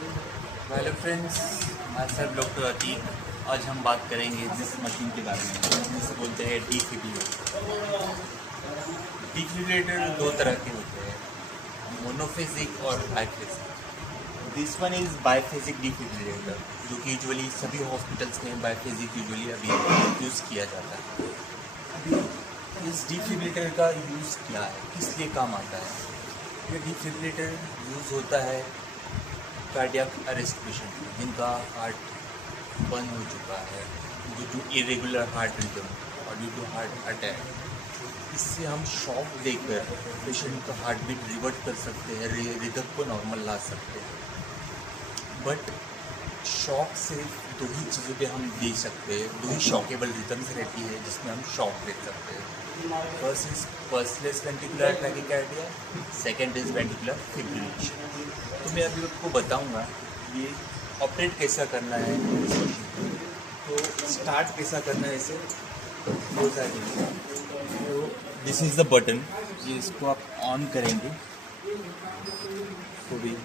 Hello friends, मैं sir doctor Atiq. आज हम बात करेंगे जिस मशीन के बारे में जिसे बोलते हैं डिफिब्रिलेटर। डिफिब्रिलेटर दो तरह के होते हैं, मोनोफेजिक और बाइफेजिक। दिस वन इज़ बाइफेजिक डिफिब्रिलेटर, जो कि यूजुअली सभी हॉस्पिटल्स में बाइफेजिक यूजुअली अभी यूज़ किया जाता है। अभी इस डिफिब्रिलेटर का यूज़ क्या है, किस लिए काम आता है? ये डिफिब्रिलेटर यूज़ होता है कार्डियक अरेस्ट पेशेंट में, जिनका हार्ट बंद हो चुका है due to irregular heart rhythm और ड्यू टू हार्ट अटैक। इससे हम शॉक देकर पेशेंट का हार्ट बीट रिवर्ट कर सकते हैं, रिदम को नॉर्मल ला सकते हैं। बट शॉक से दो ही चीज़ों पे हम दे सकते हैं, दो ही शॉकेबल रिदम्स रहती है जिसमें हम शॉक दे सकते हैं। First is pulseless ventricular tachycardia, second is ventricular fibrillation. तो मैं अभी आपको बताऊंगा ये ऑपरेट कैसा करना है इस मशीन को। तो स्टार्ट कैसा करना है इसे, तो दिस इज़ द बटन। ये इसको आप ऑन करेंगे तो भी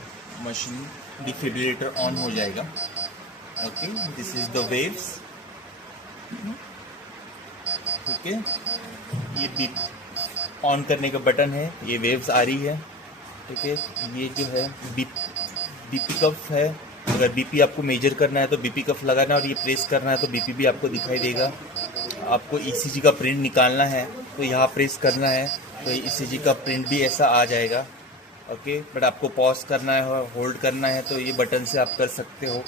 मशीन डिफिब्रिलेटर ऑन हो जाएगा। Okay, this is the waves. ठीक है, ये बीप ऑन करने का बटन है, ये वेव्स आ रही है। ठीक है, ये जो है बीपी कफ है। अगर बीपी आपको मेजर करना है तो बीपी कफ लगाना है और ये प्रेस करना है तो बीपी भी आपको दिखाई देगा। आपको ईसीजी का प्रिंट निकालना है तो यहाँ प्रेस करना है तो ईसीजी का प्रिंट भी ऐसा आ जाएगा। ओके, बट आपको पॉज करना है, होल्ड करना है तो ये बटन से आप कर सकते हो।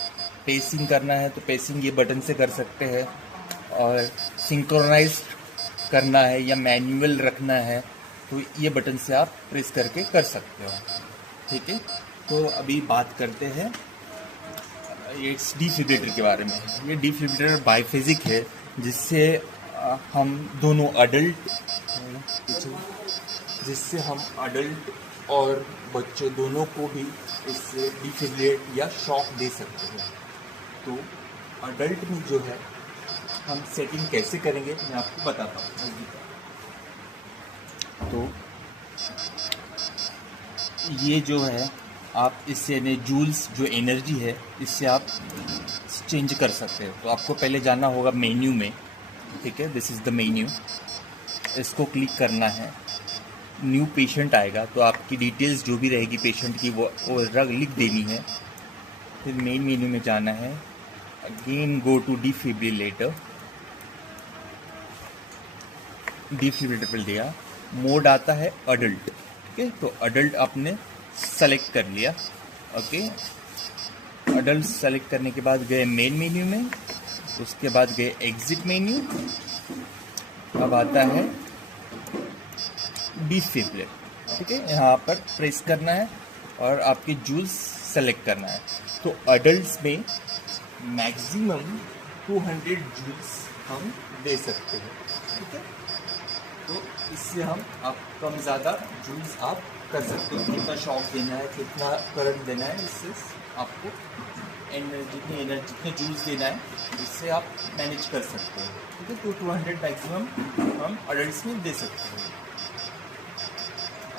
पेसिंग करना है तो पेसिंग ये बटन से कर सकते हैं। और सिंक्रोनाइज करना है या मैनुअल रखना है तो ये बटन से आप प्रेस करके कर सकते हो। ठीक है, तो अभी बात करते हैं ये डिफिब्रिलेटर के बारे में। ये डिफिब्रिलेटर बाइफेजिक है, जिससे हम दोनों अडल्ट और बच्चे दोनों को भी इससे डिफिब्रिलेट या शॉक दे सकते हैं। तो अडल्ट में जो है हम सेटिंग कैसे करेंगे मैं आपको बताता हूँ। तो ये जो है आप इससे जूल्स जो एनर्जी है इससे आप चेंज कर सकते हो। तो आपको पहले जाना होगा मेन्यू में। ठीक है, दिस इज़ द मेन्यू। इसको क्लिक करना है, न्यू पेशेंट आएगा तो आपकी डिटेल्स जो भी रहेगी पेशेंट की वो लिख देनी है। फिर मेन मेन्यू में जाना है, again go to defibrillator. Defibrillator पर दिया, मोड आता है अडल्ट। ठीक है, तो अडल्ट आपने सेलेक्ट कर लिया। ओके, अडल्ट सेलेक्ट करने के बाद गए मेन मेन्यू में, उसके बाद गए एग्जिट मेन्यू। अब आता है डिफिब्रिलेटर। ठीक है, यहाँ पर प्रेस करना है और आपके जूल्स सेलेक्ट करना है। तो अडल्ट्स में मैक्सिमम 200 जूल्स हम दे सकते हैं। ठीक है, तो इससे हम आप कम ज़्यादा जूल्स आप कर सकते हो। कितना शॉक देना है, कितना करंट देना है, इससे आपको जितने जूल्स देना है इससे आप मैनेज कर सकते हो। ठीक है, तो 200 मैक्सिमम हम अडल्ट्स में दे सकते हैं।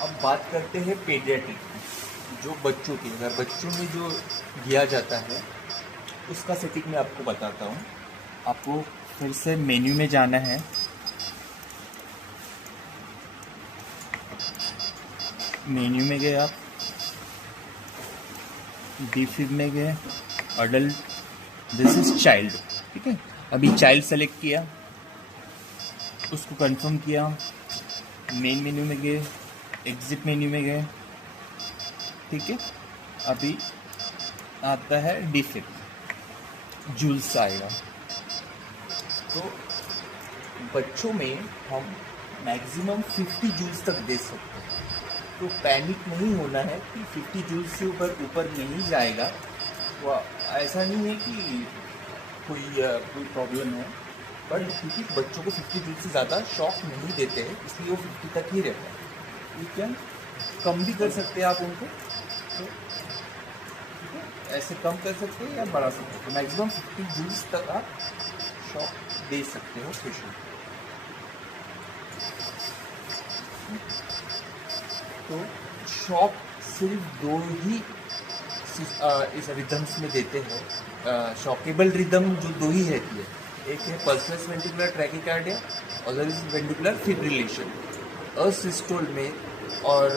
अब बात करते हैं पेडियाट्रिक, जो बच्चों की, अगर बच्चों में जो दिया जाता है उसका सेटिंग मैं आपको बताता हूँ। आपको फिर से मेन्यू में जाना है, मेन्यू में गए आप, डिफिब में गए, अडल्ट, दिस इज चाइल्ड। ठीक है, अभी चाइल्ड सेलेक्ट किया, उसको कंफर्म किया, मेन मेन्यू में गए, एग्जिट मेन्यू में गए। ठीक है, अभी आता है डिफिब, जूल्स आएगा। तो बच्चों में हम मैक्सिमम 50 जूल्स तक दे सकते हैं। तो पैनिक नहीं होना है कि 50 जूल्स से ऊपर नहीं जाएगा। वो ऐसा नहीं है कि कोई प्रॉब्लम है, बट क्योंकि बच्चों को 50 जूल्स से ज़्यादा शॉक नहीं देते हैं, इसलिए वो 50 तक ही रहता है। ठीक है, कम भी कर सकते हैं आप उनको, तो ठीक है, ऐसे कम कर सकते हैं या बढ़ा सकते हैं। तो मैक्सिमम 50 जूल्स तक आप शॉक दे सकते हो पेशेंट को। तो शॉक सिर्फ दो ही इस रिदम्स में देते हैं। शॉकेबल रिदम जो दो ही रहती है, एक है पल्सलेस वेंटिकुलर ट्रैकिकार्डिया और इज वेंटिकुलर फिब्रिलेशन। असिस्टोल में और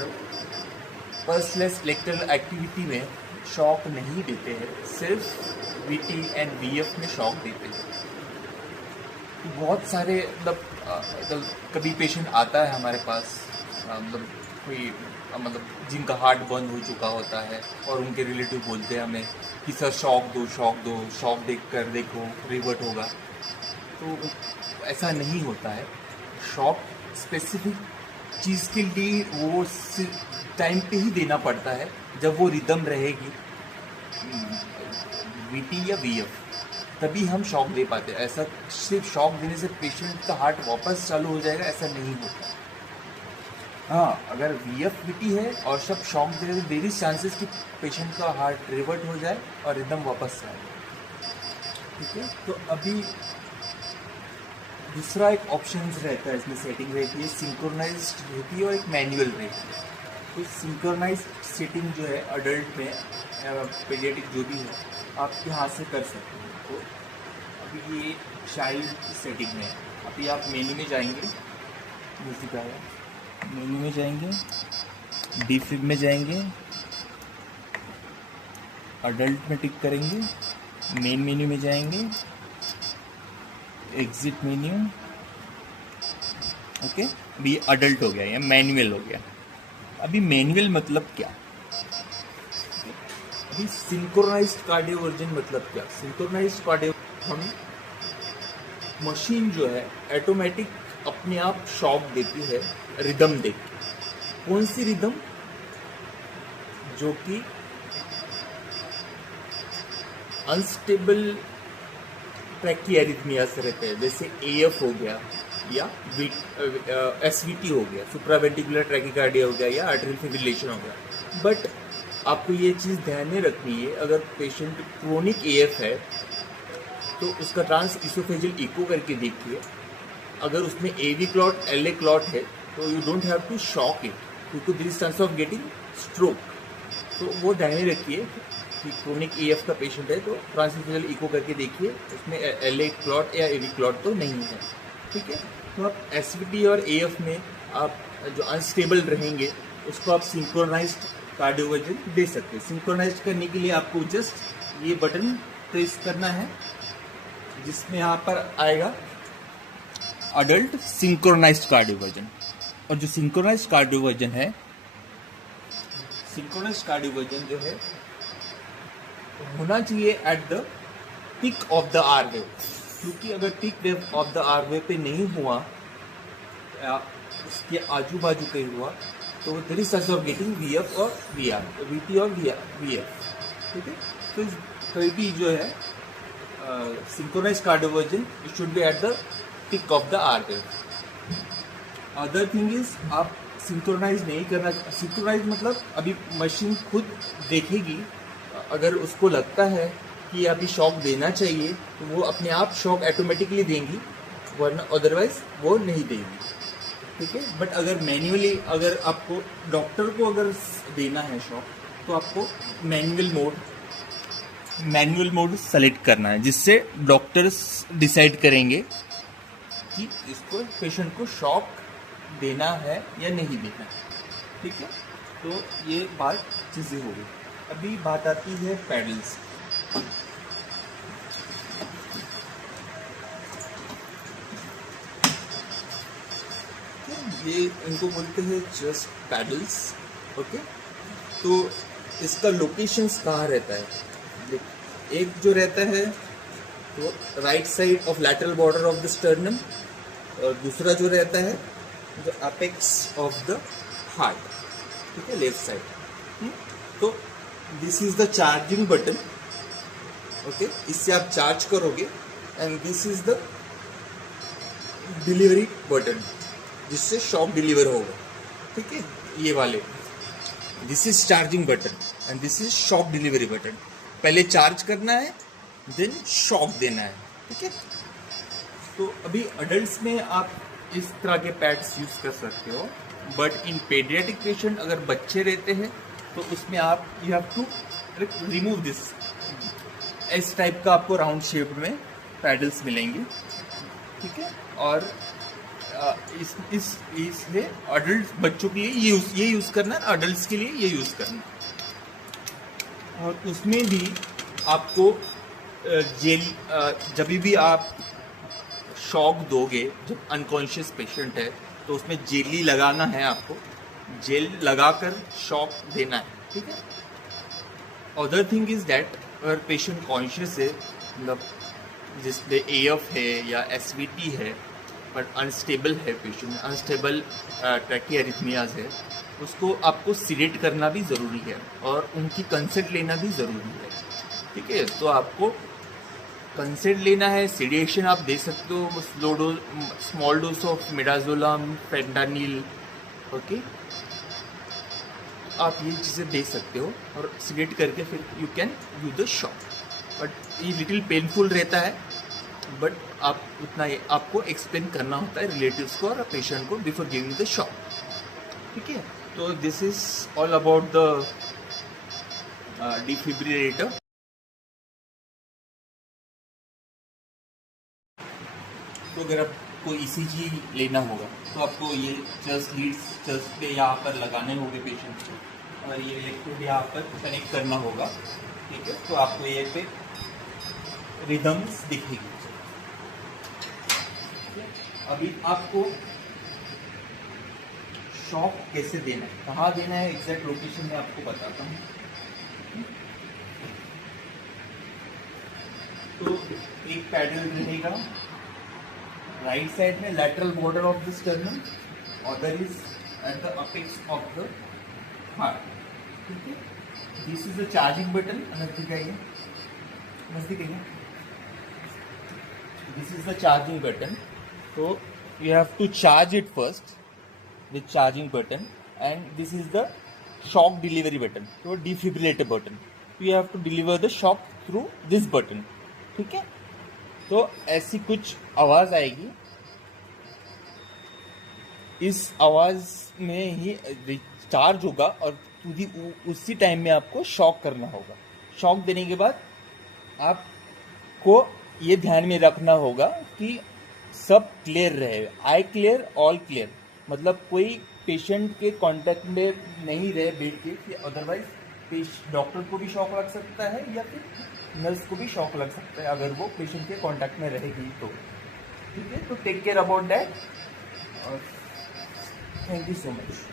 पल्सलेस इलेक्ट्रिकल एक्टिविटी में शॉक नहीं देते हैं, सिर्फ वीटी एंड वीएफ में शॉक देते हैं। बहुत सारे मतलब कभी पेशेंट आता है हमारे पास, मतलब कोई मतलब जिनका हार्ट बंद हो चुका होता है और उनके रिलेटिव बोलते हैं हमें कि सर शॉक दो, शॉक देख कर देखो रिवर्ट होगा। तो ऐसा नहीं होता है। शॉक स्पेसिफिक चीज़ के लिए वो टाइम पे ही देना पड़ता है जब वो रिदम रहेगी वीटी या वीएफ, तभी हम शॉक दे पाते हैं। ऐसा सिर्फ शॉक देने से पेशेंट का हार्ट वापस चालू हो जाएगा, ऐसा नहीं होता। हाँ, अगर वीएफ वीटी है और सब शॉक दे रहे तो देर इज चांसेस कि पेशेंट का हार्ट रिवर्ट हो जाए और रिदम वापस से आए। ठीक है, तो अभी दूसरा एक ऑप्शन रहता है, इसमें सेटिंग रहती है सिंक्रोनाइज्ड रहती है और एक मैनुअल रहती है। तो सिंक्रोनाइज्ड सेटिंग जो है अडल्ट में पीडियाट्रिक जो भी है आप यहाँ से कर सकते हैं। तो अभी ये चाइल्ड सेटिंग में है। अभी आप मेन्यू में जाएंगे, म्यूजिक आया, मेन्यू में जाएंगे, डिफिब में जाएंगे, अडल्ट में टिक करेंगे, मेन मेन्यू में जाएंगे, एग्जिट मेन्यू, ओके। अभी अडल्ट हो गया या मैनुअल हो गया। अभी मैनुअल मतलब क्या? अभी सिंक्रोनाइज्ड कार्डियोवर्जन मतलब क्या? सिंक्रोनाइज्ड कार्डियो हम मशीन जो है ऑटोमेटिक अपने आप शॉक देती है रिदम देख के। कौन सी रिदम? जो कि अनस्टेबल ट्रैकियारिथमिया से रहते हैं, जैसे एएफ हो गया या एसवीटी हो गया, सुप्रावेंटिकुलर ट्रैकिकार्डिया हो गया या आर्टरियल फिब्रिलेशन हो गया। बट आपको ये चीज़ ध्यान में रखनी है, अगर पेशेंट क्रोनिक एएफ है तो उसका ट्रांस इसोफेजियल इको करके देखिए। अगर उसमें एवी क्लॉट एलए क्लॉट है तो you don't have to shock it, क्योंकि this chance of getting stroke. तो वो ध्यान में रखिए कि क्रोनिक एएफ का पेशेंट है तो ट्रांसइसोफेजियल इको करके देखिए उसमें एलए क्लॉट या एवी क्लॉट तो नहीं है। ठीक है, तो आप एसवीटी और एएफ में आप जो अनस्टेबल रहेंगे उसको आप सिंक्रोनाइज्ड कार्डियोवर्जन दे सकते हैं। सिंक्रोनाइज करने के लिए आपको जस्ट ये बटन प्रेस करना है, जिसमें यहाँ पर आएगा अडल्ट सिंक्रोनाइज्ड कार्डियोवर्जन। और जो सिंक्रोनाइज्ड कार्डियोवर्जन है, सिंक्रोनाइज्ड कार्डियोवर्जन जो है होना चाहिए at the peak of the R wave, क्योंकि अगर peak of the R wave पे नहीं हुआ या उसके आजू बाजू कहीं हुआ तो there is chance of getting VF और वीआर, वीटी और वीएफ। ठीक है, तो कोई भी जो है synchronized cardioversion it should be at the peak of the R wave. Other thing is आप सिंक्रोनाइज नहीं करना। सिंक्रोनाइज मतलब अभी मशीन खुद देखेगी, अगर उसको लगता है कि अभी शॉक देना चाहिए तो वो अपने आप शॉक ऑटोमेटिकली देंगी, वरना अदरवाइज वो नहीं देंगी। ठीक है, बट अगर मैन्युअली अगर आपको डॉक्टर को अगर देना है शॉक तो आपको मैनुअल मोड सेलेक्ट करना है, जिससे डॉक्टर्स डिसाइड करेंगे कि इसको पेशेंट को शॉक देना है या नहीं देना है। ठीक है, तो ये बात चीज़ें हो गई। अभी बात आती है पैडल्स। ये इनको बोलते हैं जस्ट पैडल्स। ओके, तो इसका लोकेशंस कहाँ रहता है? एक जो रहता है तो right side of lateral border of the sternum, और दूसरा जो रहता है the apex of the heart. ठीक है, लेफ्ट साइड। तो this is the charging button. Okay, इससे आप चार्ज करोगे, and this is the delivery button, जिससे शॉक डिलीवर होगा। ठीक है, ये वाले this is charging button and this is shock delivery button. पहले चार्ज करना है, देन शॉक देना है। ठीक है, तो अभी अडल्ट्स में आप इस तरह के पैड्स यूज कर सकते हो, बट इन पेडियाट्रिक पेशेंट अगर बच्चे रहते हैं तो उसमें आप you have to remove this. इस टाइप का आपको राउंड शेप में पैडल्स मिलेंगे, ठीक है। और इसलिए अडल्ट बच्चों के लिए ये यूज़ करना है, अडल्ट्स के लिए ये यूज़ करना है। और उसमें भी आपको जेल, जब भी आप शॉक दोगे, जब अनकॉन्शियस पेशेंट है तो उसमें जेली लगाना है आपको, जेल लगाकर शॉक देना है, ठीक है। अदर थिंग इज दैट अगर पेशेंट कॉन्शियस है, मतलब जिसमें AF है या SVT है बट अनस्टेबल है, पेशेंट अनस्टेबल ट्रैकियारिथमियाज है, उसको आपको सीडेट करना भी ज़रूरी है और उनकी कंसेंट लेना भी ज़रूरी है, ठीक है। तो आपको कंसेंट लेना है, सीडेशन आप दे सकते हो, small dose of midazolam, fentanyl, okay, आप ये चीज़ें दे सकते हो और सीडेट करके फिर you can use the shock. But ये लिटिल पेनफुल रहता है, बट आप उतना आपको एक्सप्लेन करना होता है रिलेटिव्स को और पेशेंट को बिफोर गिविंग द शॉक, ठीक है। तो this is all about the defibrillator. तो अगर आपको ECG लेना होगा तो आपको ये चस्ट पे यहाँ पर लगाने होंगे पेशेंट को और ये इलेक्ट्रोड यहाँ पर कनेक्ट करना होगा, ठीक है। तो आपको ये पे रिदम्स दिखेगी। अभी आपको शॉक कैसे देना है, कहाँ देना है, एग्जैक्ट लोकेशन में आपको बताता हूँ। तो एक पैडल रहेगा राइट साइड में, lateral border of the sternum, other is at the apex of the heart, ठीक है। This is the charging button, नजदीक आइए, नजदीक आइए, this is the charging button. तो you have to charge it first with charging button, and this is the shock delivery button, तो defibrillator button. You have to deliver the shock through this button, ठीक है। तो ऐसी कुछ आवाज आएगी, इस आवाज में ही रिचार्ज होगा और उसी टाइम में आपको शॉक करना होगा। शॉक देने के बाद आपको ये ध्यान में रखना होगा कि सब क्लियर रहे, आई क्लियर, ऑल क्लियर, मतलब कोई पेशेंट के कांटेक्ट में नहीं रहे बेड के, अदरवाइज डॉक्टर को भी शॉक लग सकता है या फिर नर्स को भी शॉक लग सकता है अगर वो पेशेंट के कांटेक्ट में रहेगी तो, ठीक है। तो टेक केयर अबाउट दैट और थैंक यू सो मच।